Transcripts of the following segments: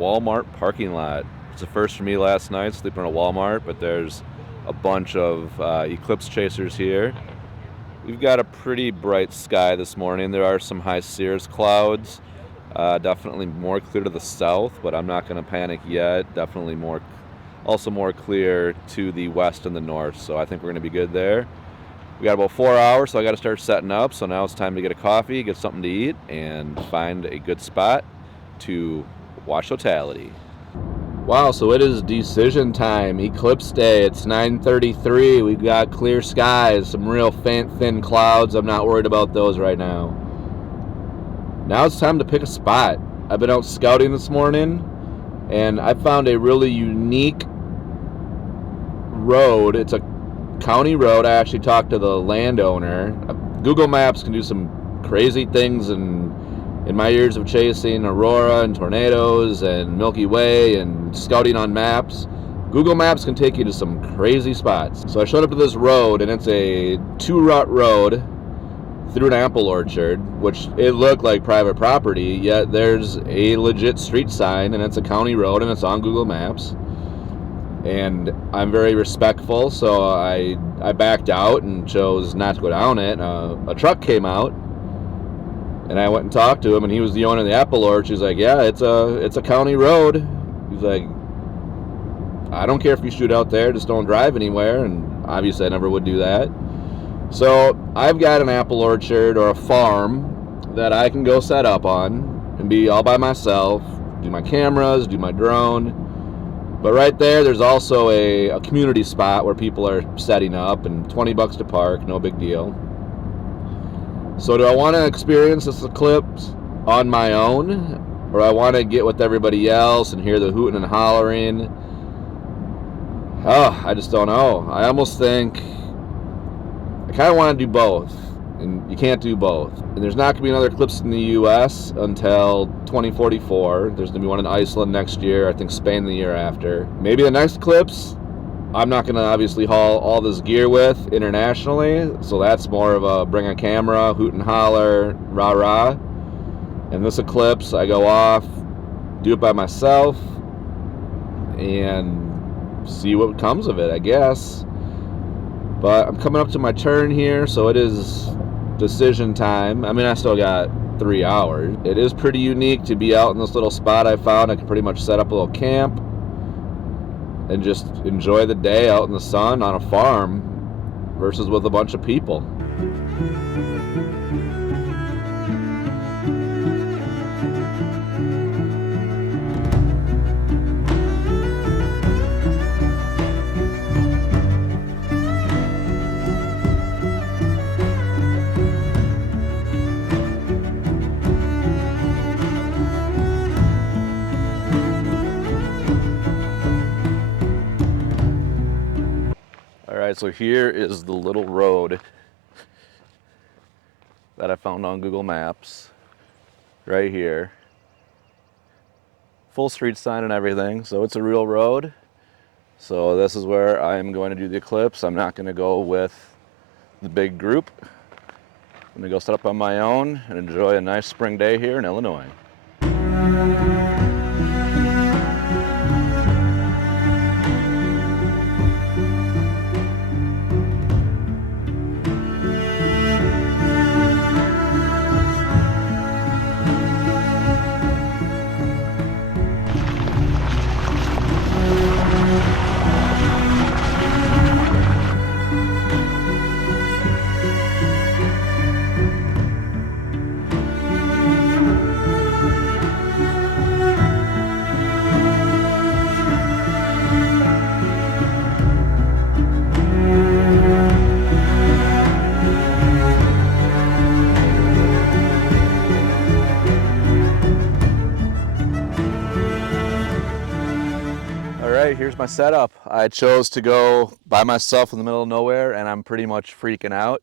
Walmart parking lot. It's a first for me last night, sleeping in a Walmart, but there's a bunch of eclipse chasers here. We've got a pretty bright sky this morning. There are some high cirrus clouds, definitely more clear to the south, but I'm not going to panic yet. Definitely also more clear to the west and the north, so I think we're going to be good there. We got about 4 hours, so I got to start setting up. So now it's time to get a coffee, get something to eat, and find a good spot to watch Totality. Wow, so it is decision time, Eclipse Day. It's 9:33. We've got clear skies, some real thin clouds. I'm not worried about those right now. Now it's time to pick a spot. I've been out scouting this morning, and I found a really unique road. It's a county road. I actually talked to the landowner. Google Maps can do some crazy things, and in my years of chasing aurora and tornadoes and Milky Way and scouting on maps, Google Maps can take you to some crazy spots. So I showed up to this road, and it's a 2-rut road through an apple orchard, which it looked like private property, yet there's a legit street sign, and it's a county road, and it's on Google Maps. And I'm very respectful, so I backed out and chose not to go down it. A truck came out, and I went and talked to him, and he was the owner of the apple orchard. He's like, yeah, it's a county road. He's like, I don't care if you shoot out there, just don't drive anywhere. And obviously I never would do that. So I've got an apple orchard or a farm that I can go set up on and be all by myself, do my cameras, do my drone. But right there's also a community spot where people are setting up, and $20 to park, no big deal. So do I want to experience this eclipse on my own, or I want to get with everybody else and hear the hooting and hollering? Oh, I just don't know. I almost think I kind of want to do both, and you can't do both. And there's not going to be another eclipse in the U.S. until 2044. There's going to be one in Iceland next year. I think Spain the year after. Maybe the next eclipse, I'm not going to obviously haul all this gear with internationally, so that's more of a bring a camera, hoot and holler, rah-rah. And this eclipse, I go off, do it by myself, and see what comes of it, I guess. But I'm coming up to my turn here, so it is decision time. I mean, I still got 3 hours. It is pretty unique to be out in this little spot I found. I can pretty much set up a little camp and just enjoy the day out in the sun on a farm versus with a bunch of people. Alright, so here is the little road that I found on Google Maps. Right here. Full street sign and everything, so it's a real road. So this is where I'm going to do the eclipse. I'm not going to go with the big group. I'm going to go set up on my own and enjoy a nice spring day here in Illinois. Here's my setup. I chose to go by myself in the middle of nowhere, and I'm pretty much freaking out.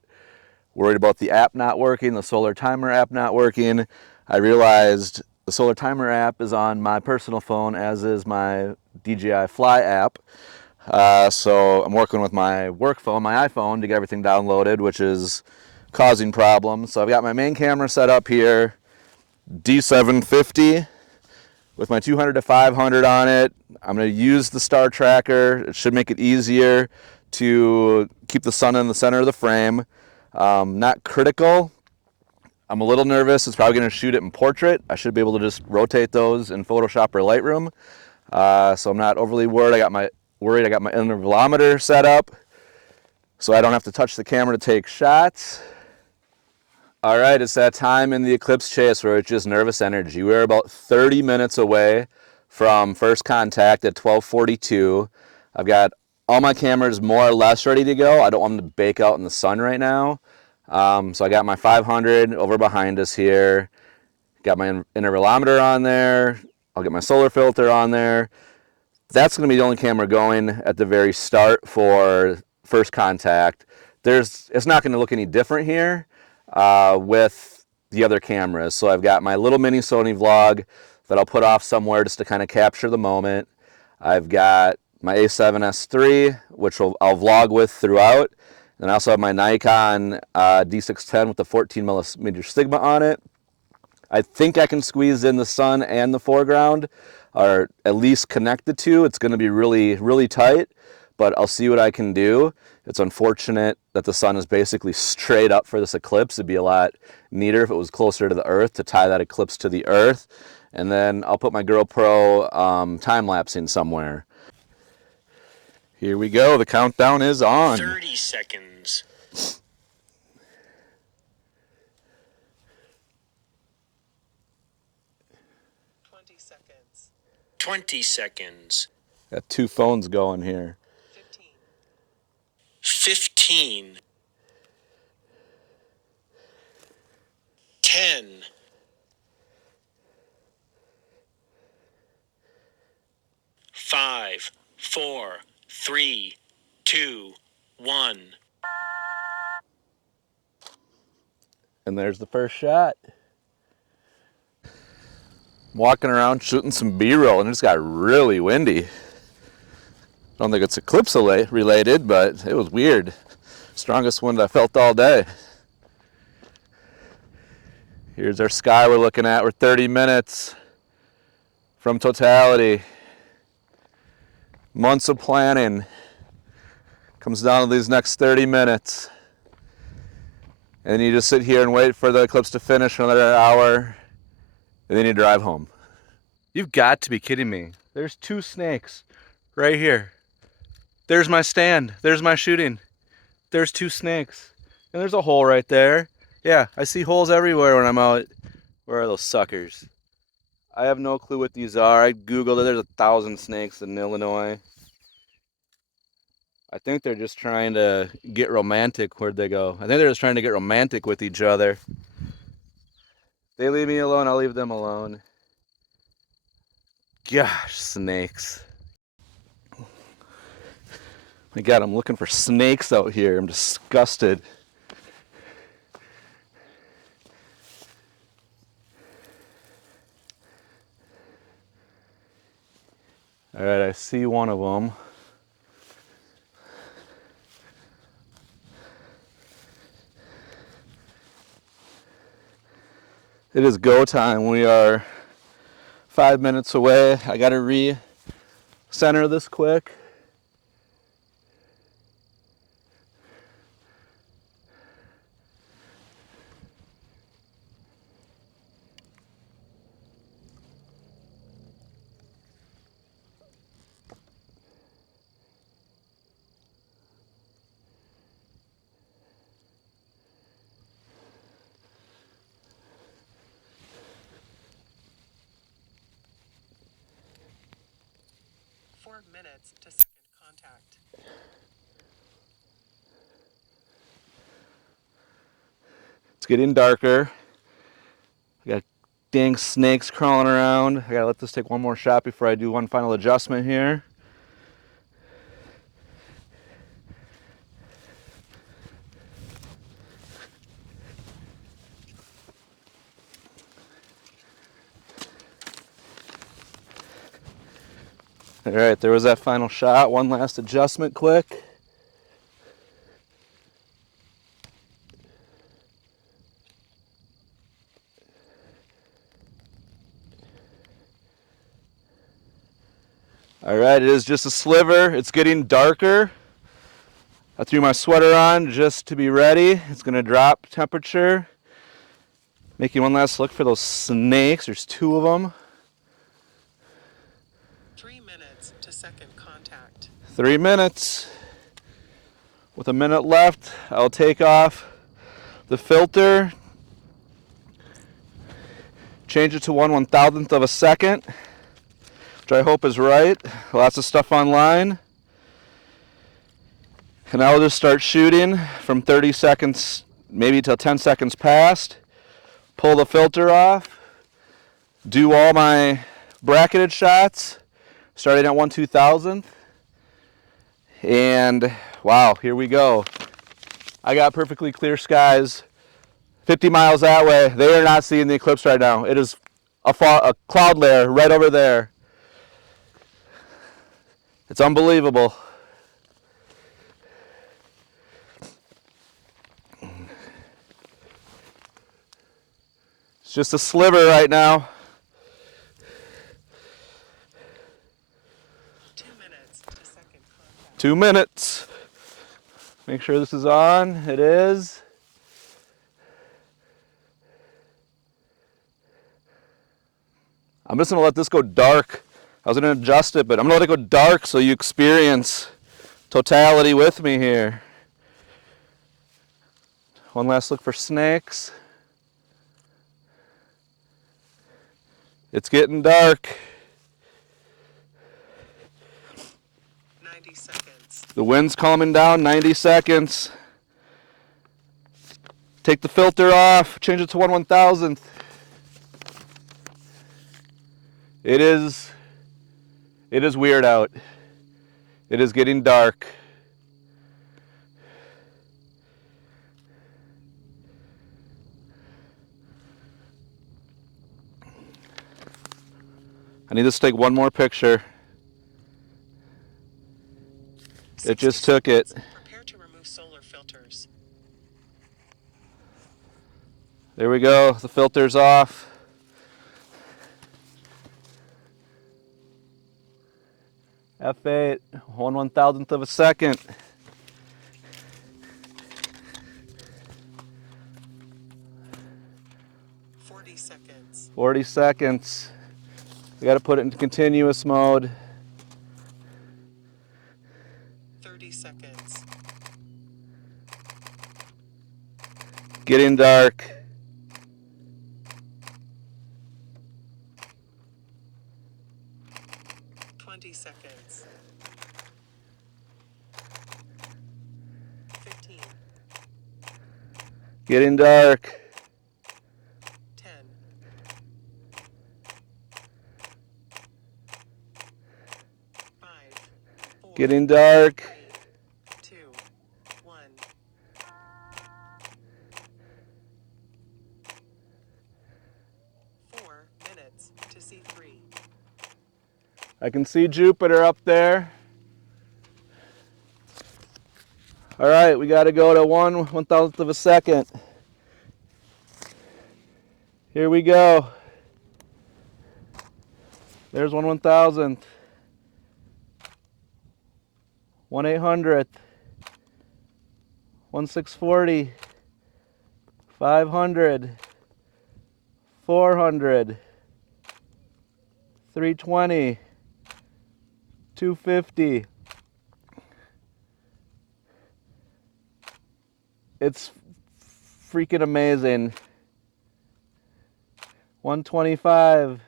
Worried about the app not working, the solar timer app not working. I realized the solar timer app is on my personal phone, as is my DJI Fly app. So I'm working with my work phone, my iPhone, to get everything downloaded, which is causing problems. So I've got my main camera set up here, D750 with my 200 to 500 on it. I'm going to use the star tracker. It should make it easier to keep the sun in the center of the frame. Not critical. I'm a little nervous. It's probably going to shoot it in portrait. I should be able to just rotate those in Photoshop or Lightroom. So I'm not overly worried. I got my intervalometer set up so I don't have to touch the camera to take shots. All right, it's that time in the Eclipse chase where it's just nervous energy. We're about 30 minutes away from first contact at 12:42. I've got all my cameras more or less ready to go. I don't want them to bake out in the sun right now. So I got my 500 over behind us here. Got my intervalometer on there. I'll get my solar filter on there. That's going to be the only camera going at the very start for first contact. It's not going to look any different here with the other cameras. So I've got my little mini Sony vlog that I'll put off somewhere just to kind of capture the moment. I've got my A7S III, which I'll vlog with throughout. And I also have my Nikon D610 with the 14mm Sigma on it. I think I can squeeze in the sun and the foreground, or at least connect the two. It's going to be really, really tight, but I'll see what I can do. It's unfortunate that the sun is basically straight up for this eclipse. It'd be a lot neater if it was closer to the Earth to tie that eclipse to the Earth. And then I'll put my GoPro time-lapsing somewhere. Here we go. The countdown is on. 30 seconds. 20 seconds. Got two phones going here. 15. 10. 5, 4, 3, 2, 1. And there's the first shot. I'm walking around shooting some B-roll and it just got really windy. I don't think it's eclipse related, but it was weird. Strongest wind I felt all day. Here's our sky we're looking at. We're 30 minutes from Totality. Months of planning. Comes down to these next 30 minutes. And you just sit here and wait for the eclipse to finish for another hour. And then you drive home. You've got to be kidding me. There's two snakes right here. There's my stand. There's my shooting. There's two snakes. And there's a hole right there. Yeah, I see holes everywhere when I'm out. Where are those suckers? I have no clue what these are. I googled it. There's 1,000 snakes in Illinois. I think they're just trying to get romantic. Where'd they go? I think they're just trying to get romantic with each other. They leave me alone, I'll leave them alone. Gosh, snakes. My God, I'm looking for snakes out here. I'm disgusted. All right, I see one of them. It is go time. We are 5 minutes away. I gotta re-center this quick. Minutes to second contact. It's getting darker. I got dang snakes crawling around. I gotta let this take one more shot before I do one final adjustment here. All right, there was that final shot. One last adjustment quick. All right, it is just a sliver. It's getting darker. I threw my sweater on just to be ready. It's gonna drop temperature. Making one last look for those snakes. There's 2 of them. 3 minutes to second contact. 3 minutes. With a minute left, I'll take off the filter, change it to 1/1000th of a second, which I hope is right. Lots of stuff online. And I'll just start shooting from 30 seconds, maybe till 10 seconds past. Pull the filter off. Do all my bracketed shots, starting at 1/2000th. And wow, here we go. I got perfectly clear skies 50 miles that way. They are not seeing the eclipse right now. It is a cloud layer right over there. It's unbelievable. It's just a sliver right now. 2 minutes to second contact. 2 minutes. Make sure this is on. It is. I'm just gonna let this go dark. I was gonna adjust it, but I'm gonna let it go dark so you experience totality with me here. One last look for snakes. It's getting dark. 90 seconds. The wind's calming down, 90 seconds. Take the filter off, change it to 1/1000th. It is weird out. It is getting dark. I need to take one more picture. It just took it. Prepare to remove solar filters. There we go, the filter's off. F8, 1/1000th of a second. Seconds. 40 seconds. We got to put it into continuous mode. 30 seconds. Getting dark. 20 seconds. 15. Getting dark. 10. 5. 4. Getting dark. 2. 1. 4 minutes to C3. I can see Jupiter up there. All right, we got to go to 1/1000th of a second. Here we go. There's 1/1000th. 1/800th. 1/640. 500. 400. 320. 250. It's freaking amazing. 125.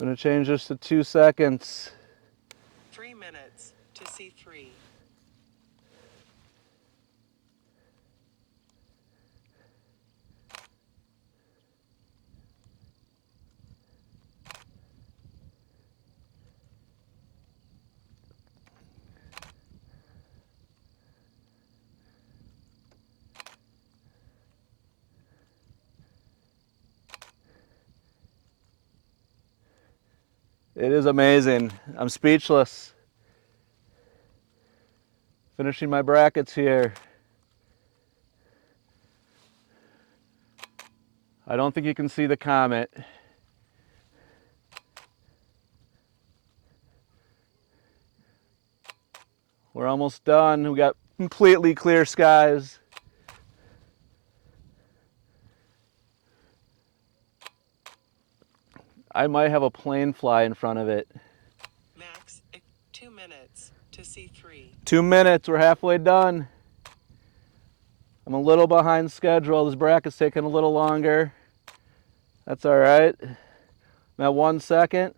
I'm going to change this to 2 seconds. 3 minutes to C3. It is amazing. I'm speechless. Finishing my brackets here. I don't think you can see the comet. We're almost done. We got completely clear skies. I might have a plane fly in front of it. Max, 2 minutes to C3. 2 minutes, we're halfway done. I'm a little behind schedule. This bracket's taking a little longer. That's all right. I'm at 1 second.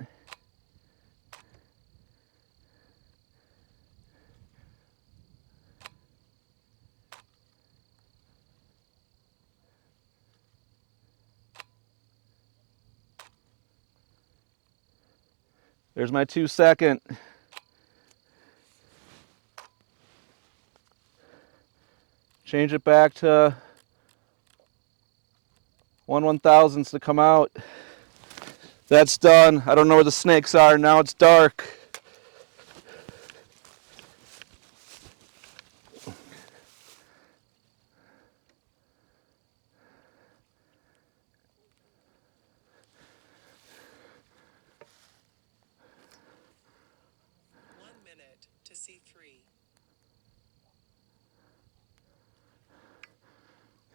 There's my 2 second. Change it back to 1/1000ths to come out. That's done. I don't know where the snakes are. Now it's dark. To C3.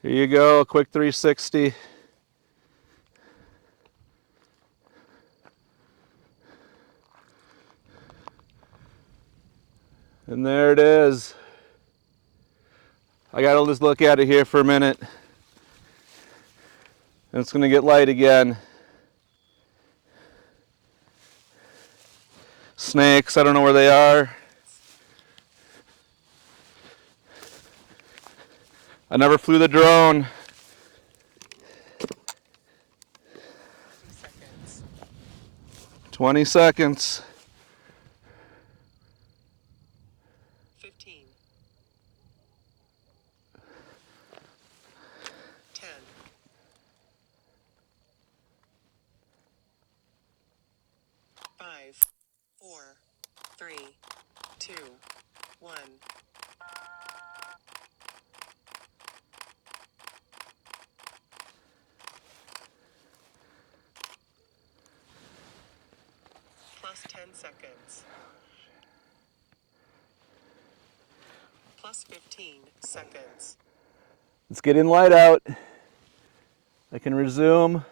Here you go, a quick 360. And there it is. I gotta just look at it here for a minute. And it's gonna get light again. Snakes, I don't know where they are. I never flew the drone. seconds. 20 seconds. 15. 10. 5, 4, 3, 2, 1. Plus 10 seconds. Plus 15 seconds. It's getting light out. I can resume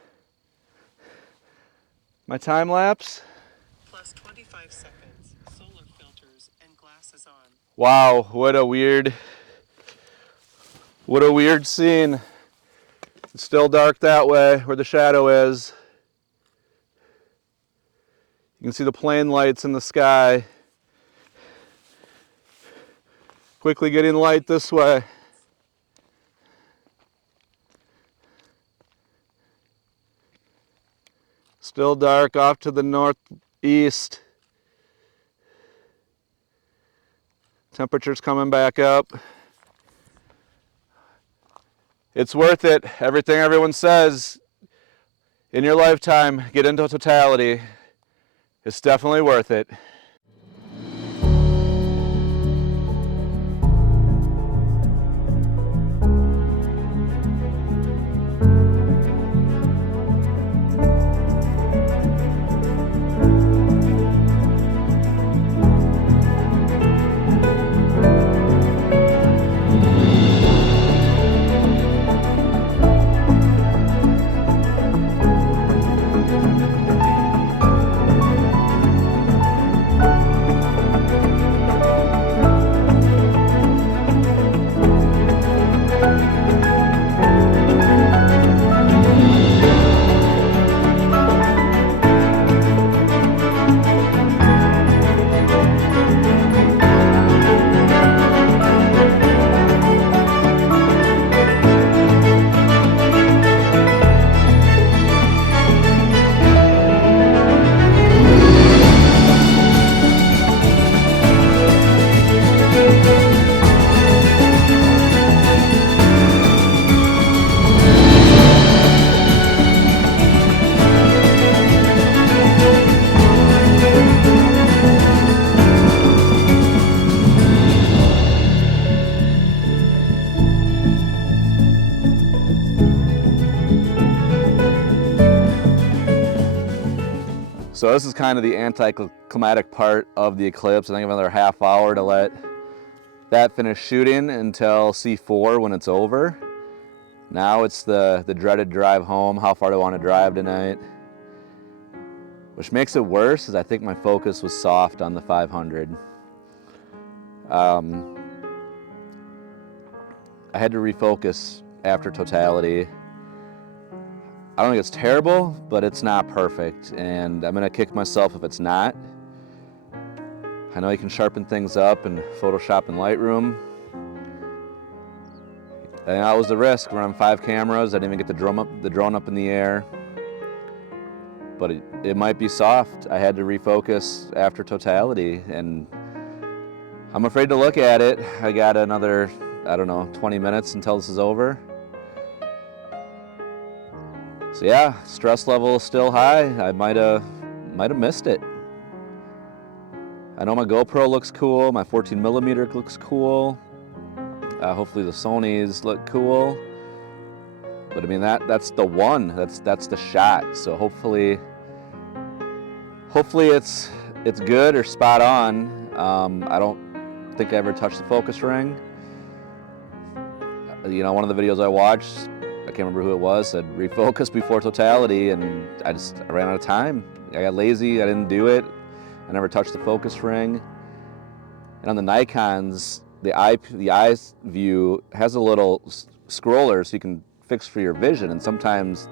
my time lapse. Plus 25 seconds. Solar filters and glasses on. Wow, what a weird scene. It's still dark that way where the shadow is. You can see the plane lights in the sky. Quickly getting light this way. Still dark off to the northeast. Temperature's coming back up. It's worth it. Everything everyone says in your lifetime, get into totality. It's definitely worth it. So this is kind of the anticlimactic part of the eclipse. I think I have another half hour to let that finish shooting until C4 when it's over. Now it's the dreaded drive home. How far do I want to drive tonight? Which makes it worse is I think my focus was soft on the 500. I had to refocus after Totality. I don't think it's terrible, but it's not perfect, and I'm gonna kick myself if it's not. I know you can sharpen things up in Photoshop and Lightroom. And that was the risk. We're on 5 cameras. I didn't even get the drone up in the air. But it might be soft. I had to refocus after Totality, and I'm afraid to look at it. I got another, I don't know, 20 minutes until this is over. So yeah, stress level is still high. I might have missed it. I know my GoPro looks cool. My 14mm looks cool. Hopefully the Sonys look cool. But I mean that's the one. That's the shot. So hopefully it's good or spot on. I don't think I ever touched the focus ring. You know, one of the videos I watched, I can't remember who it was, said refocus before Totality, and I ran out of time. I got lazy. I didn't do it. I never touched the focus ring. And on the Nikons, the eye view has a little scroller so you can fix for your vision, and sometimes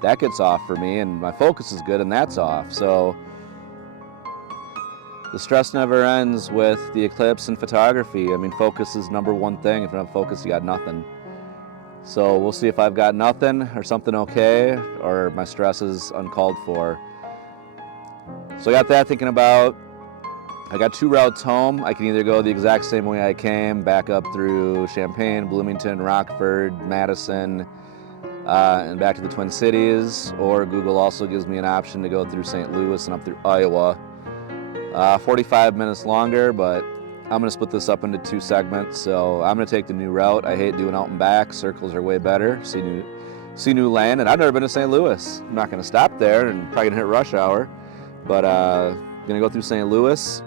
that gets off for me, and my focus is good and that's off. So the stress never ends with the Eclipse and photography. I mean, focus is number one thing. If you don't have focus, you got nothing. So we'll see if I've got nothing or something okay, or my stress is uncalled for. So I got that thinking about. I got 2 routes home. I can either go the exact same way I came, back up through Champaign, Bloomington, Rockford, Madison, and back to the Twin Cities, or Google also gives me an option to go through St. Louis and up through Iowa. 45 minutes longer, but I'm gonna split this up into 2 segments. So I'm gonna take the new route. I hate doing out and back. Circles are way better. See new land, and I've never been to St. Louis. I'm not gonna stop there and probably gonna hit rush hour, but gonna go through St. Louis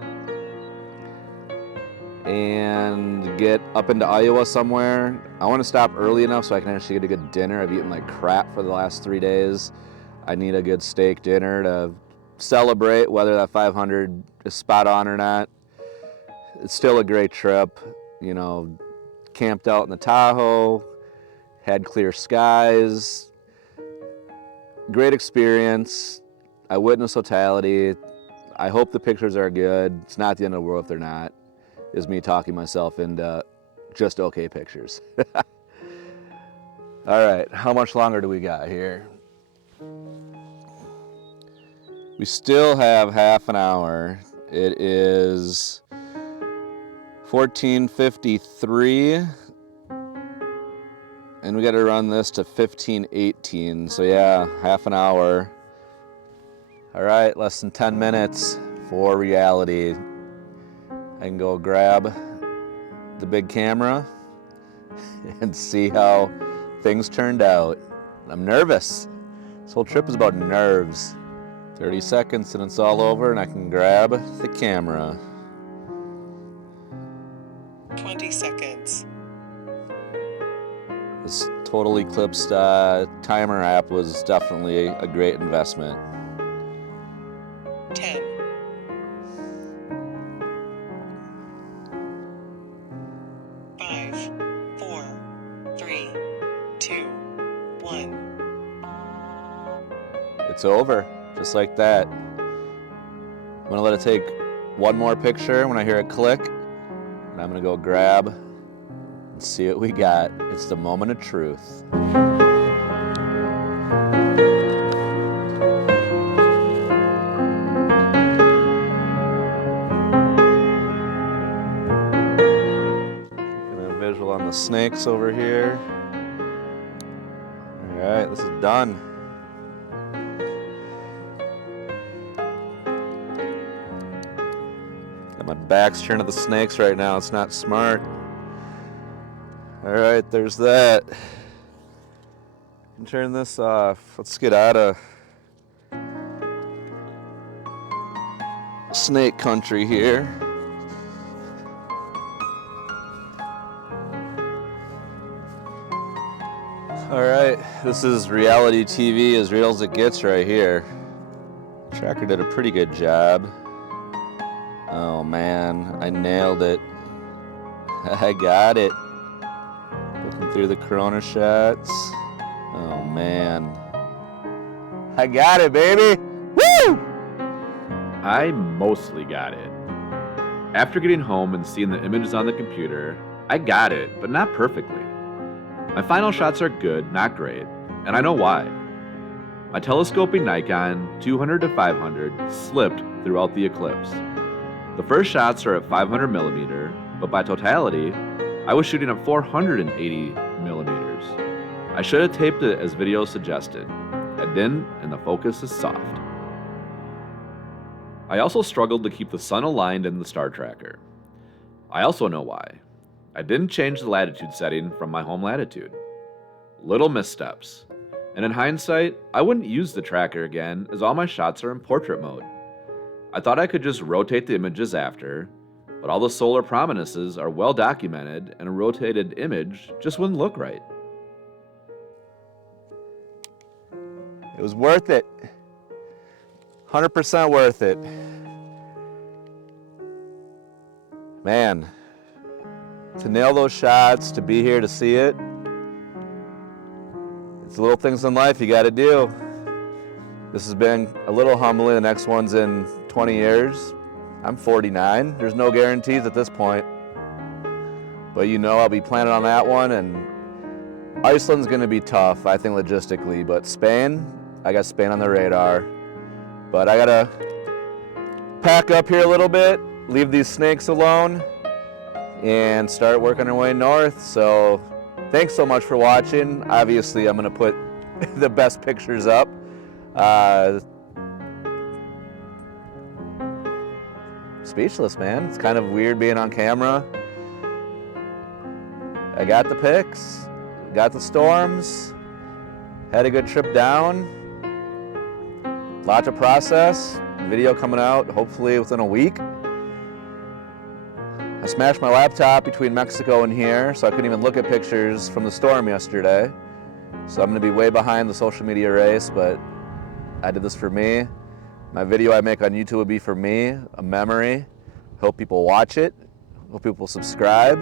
and get up into Iowa somewhere. I want to stop early enough so I can actually get a good dinner. I've eaten like crap for the last 3 days. I need a good steak dinner to celebrate whether that 500 is spot on or not. It's still a great trip. You know, camped out in the Tahoe, had clear skies, great experience. I witnessed Totality. I hope the pictures are good. It's not the end of the world if they're not. Is me talking myself into just okay pictures. All right, how much longer do we got here? We still have half an hour. It is 14:53, and we got to run this to 15:18. So yeah, half an hour. All right, less than 10 minutes for reality. I can go grab the big camera and see how things turned out. I'm nervous. This whole trip is about nerves. 30 seconds and it's all over, and I can grab the camera. 20 seconds. This Total Eclipse timer app was definitely a great investment. 10, 5, 4, 3, 2, 1. It's over, just like that. I'm gonna let it take one more picture when I hear it click, and I'm gonna go grab and see what we got. It's the moment of truth. Get a visual on the snakes over here. All right, this is done. My back's turned to the snakes right now. It's not smart. All right, there's that. Can turn this off. Let's get out of snake country here. All right, this is reality TV as real as it gets right here. Tracker did a pretty good job. Oh man, I nailed it. I got it. Looking through the Corona shots. Oh man. I got it, baby! Woo! I mostly got it. After getting home and seeing the images on the computer, I got it, but not perfectly. My final shots are good, not great, and I know why. My telescoping Nikon 200 to 500 slipped throughout the eclipse. The first shots are at 500mm, but by totality, I was shooting at 480mm. I should have taped it as video suggested. I didn't, and the focus is soft. I also struggled to keep the sun aligned in the star tracker. I also know why. I didn't change the latitude setting from my home latitude. Little missteps. And in hindsight, I wouldn't use the tracker again as all my shots are in portrait mode. I thought I could just rotate the images after, but all the solar prominences are well documented and a rotated image just wouldn't look right. It was worth it. 100% worth it. Man, to nail those shots, to be here to see it, it's the little things in life you gotta do. This has been a little humbling. The next one's in 20 years. I'm 49. There's no guarantees at this point. But you know I'll be planning on that one, and Iceland's gonna be tough, I think, logistically, but Spain, I got Spain on the radar. But I gotta pack up here a little bit, leave these snakes alone, and start working our way north. So thanks so much for watching. Obviously, I'm gonna put the best pictures up. Speechless, man. It's kind of weird being on camera. I got the pics, got the storms, had a good trip down. Lot to process. Video coming out hopefully within a week. I smashed my laptop between Mexico and here, so I couldn't even look at pictures from the storm yesterday. So I'm gonna be way behind the social media race, but I did this for me. My video I make on YouTube will be for me, a memory. Hope people watch it, hope people subscribe.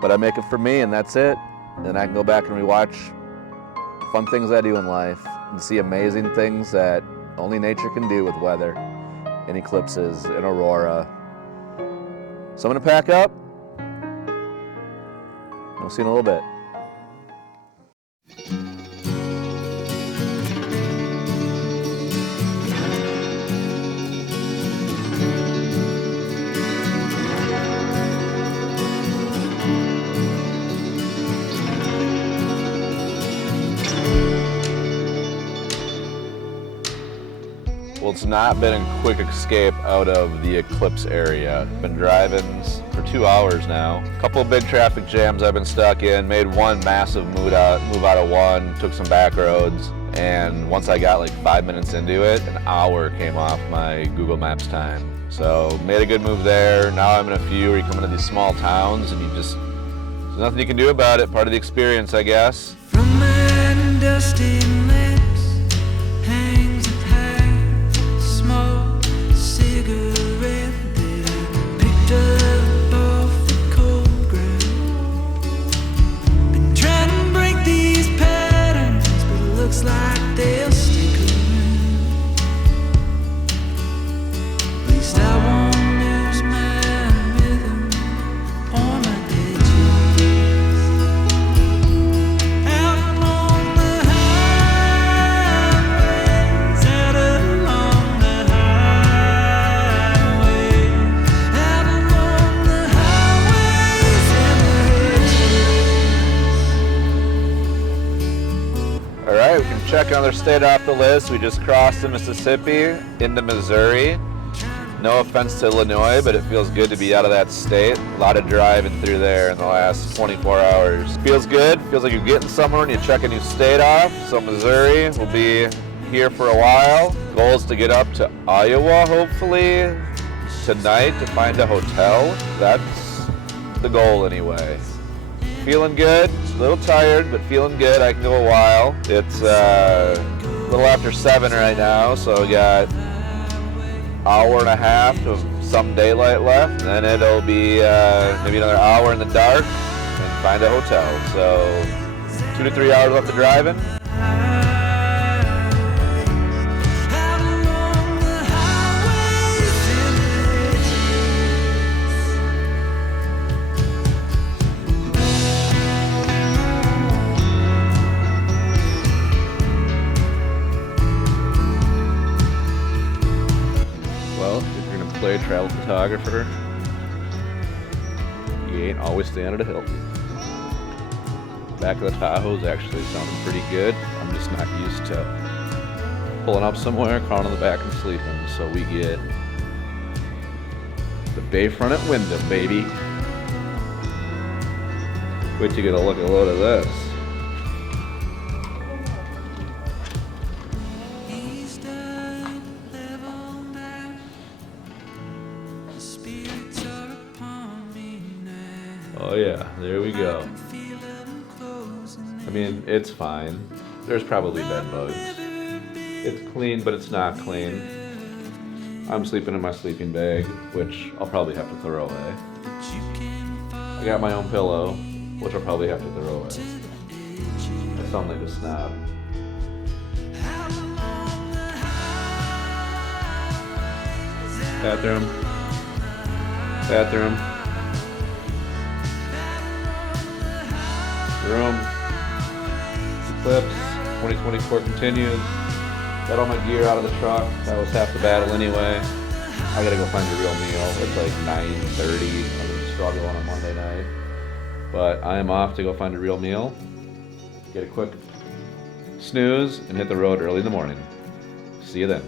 But I make it for me, and that's it. Then I can go back and rewatch fun things I do in life and see amazing things that only nature can do with weather and eclipses and aurora. So I'm gonna pack up. We'll see you in a little bit. Well, it's not been a quick escape out of the Eclipse area. Been driving for 2 hours now. A couple of big traffic jams I've been stuck in. Made one massive move out of one, took some back roads, and once I got like 5 minutes into it, an hour came off my Google Maps time. So made a good move there. Now I'm in a few where you come into these small towns and there's nothing you can do about it. Part of the experience, I guess. From my dusty lips hangs a half smoked cigarette that I picked up off the cold ground. Been trying to break these patterns, but it looks like they'll stick around. At least I won't lose my rhythm or my edges. Out along the highways, out along the highways, out along the highways and the hedges. All right, we can check another state off the list. We just crossed the Mississippi into Missouri. No offense to Illinois, but it feels good to be out of that state. A lot of driving through there in the last 24 hours. Feels good. Feels like you're getting somewhere and you check a new state off. So Missouri will be here for a while. Goal is to get up to Iowa, hopefully, tonight to find a hotel. That's the goal anyway. Feeling good, a little tired, but feeling good. I can go a while. It's a little after 7 right now, so we got hour and a half of some daylight left, and then it'll be maybe another hour in the dark and find a hotel. So 2 to 3 hours left of driving. Play travel photographer, you ain't always staying at a hill. Back of the Tahoe's actually sounding pretty good. I'm just not used to pulling up somewhere, crawling on the back and sleeping. So we get the bayfront at Wyndham, baby. Wait till you get a look at a load of this. Oh yeah, there we go. I mean, it's fine. There's probably bed bugs. It's clean, but it's not clean. I'm sleeping in my sleeping bag, which I'll probably have to throw away. I got my own pillow, which I'll probably have to throw away. I sound like a snob. Bathroom. Bathroom. Room. Eclipse. 2024 continues. Got all my gear out of the truck. That was half the battle anyway. I gotta go find a real meal. It's like 9:30. I'm gonna struggle on a Monday night. But I am off to go find a real meal. Get a quick snooze and hit the road early in the morning. See you then.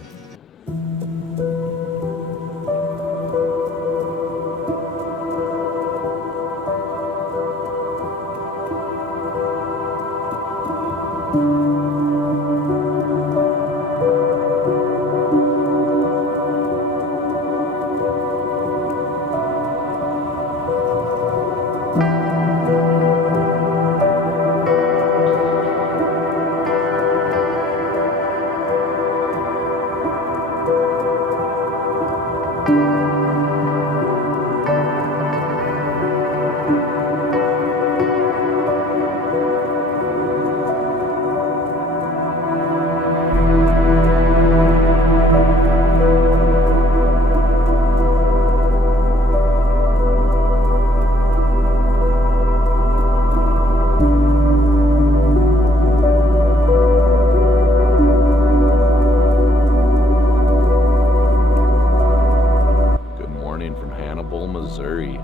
Missouri.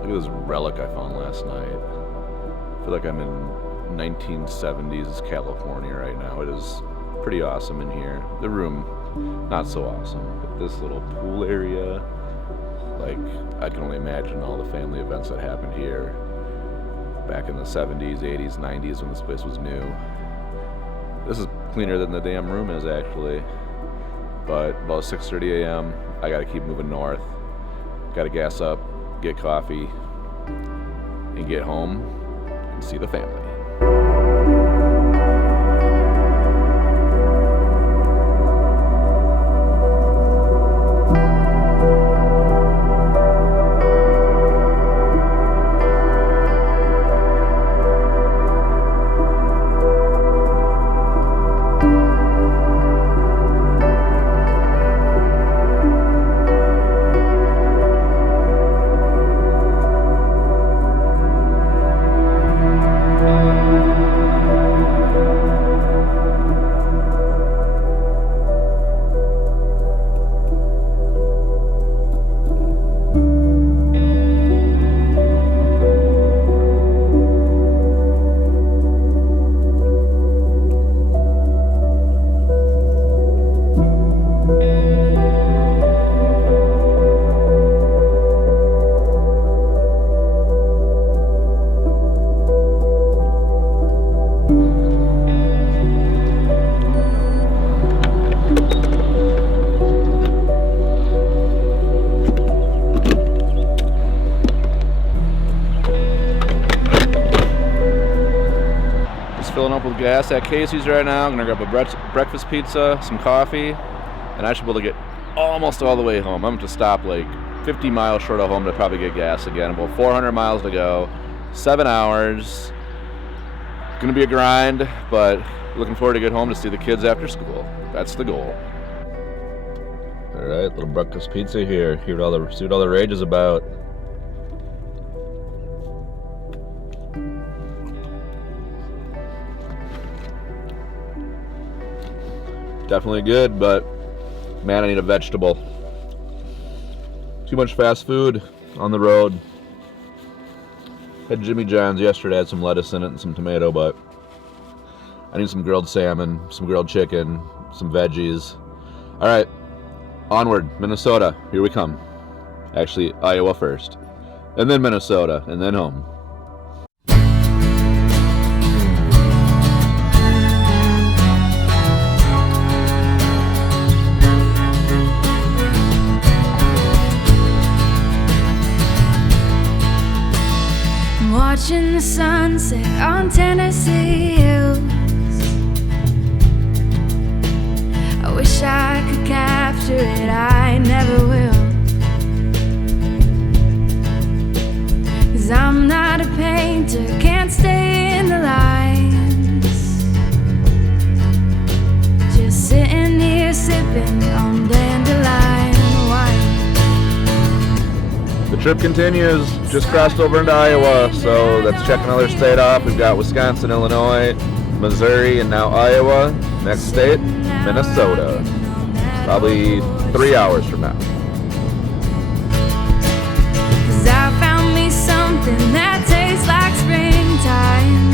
Look at this relic I found last night. I feel like I'm in 1970s California right now. It is pretty awesome in here. The room, not so awesome, but this little pool area, like, I can only imagine all the family events that happened here back in the 70s, 80s, 90s when this place was new. This is cleaner than the damn room is, actually. But about 6:30 a.m., I gotta keep moving north. Gotta gas up, get coffee, and get home and see the family. gas at Casey's right now. I'm gonna grab a breakfast pizza, some coffee, and I should be able to get almost all the way home. I'm going to stop like 50 miles short of home to probably get gas again. About 400 miles to go, 7 hours. Gonna be a grind, but looking forward to get home to see the kids after school. That's the goal. All right, little breakfast pizza here. See what all the rage is about. Definitely good, but man, I need a vegetable. Too much fast food on the road. Had Jimmy John's yesterday, had some lettuce in it and some tomato, but I need some grilled salmon, some grilled chicken, some veggies. All right, onward, Minnesota, here we come. Actually, Iowa first, and then Minnesota, and then home. Watching the sunset on Tennessee hills. I wish I could capture it, I never will. 'Cause I'm not a painter, can't stay in the lines. Just sitting here sipping on dandelion wine. The trip continues. Just crossed over into Iowa, so let's check another state off. We've got Wisconsin, Illinois, Missouri, and now Iowa. Next state, Minnesota. Probably 3 hours from now. 'Cause I found me something that tastes like springtime.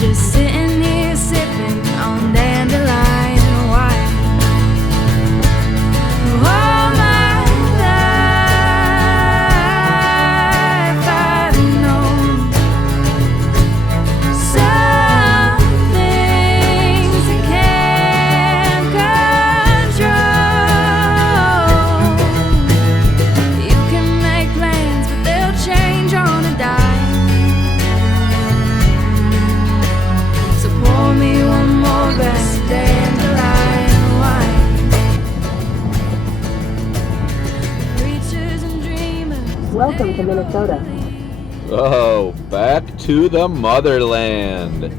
Just sitting here sipping on dandelion wine. All my life I've known some things you can't control. You can make plans, but they'll change on a dime. So pour me one more glass of dandelion wine. Preachers and dreamers. Welcome to Minnesota. Oh, back to the motherland.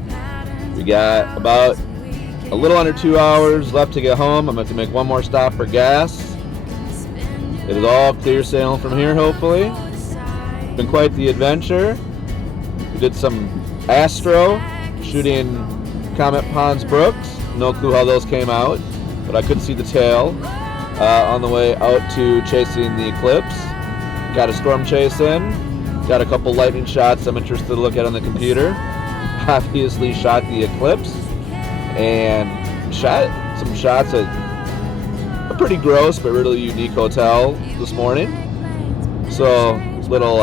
We got about a little under 2 hours left to get home. I'm going to make one more stop for gas. It is all clear sailing from here, hopefully. Been quite the adventure. We did some astro shooting Comet Ponds Brooks. No clue how those came out, but I could see the tail on the way out to chasing the Eclipse. Got a storm chase in. Got a couple lightning shots I'm interested to look at on the computer. Obviously shot the Eclipse and shot some shots at a pretty gross but really unique hotel this morning. So little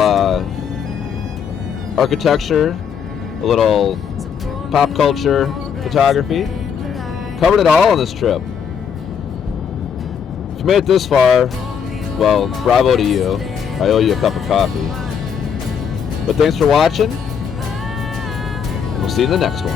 architecture, a little pop culture photography. Covered it all on this trip. If you made it this far, well, bravo to you. I owe you a cup of coffee. But thanks for watching, and we'll see you in the next one.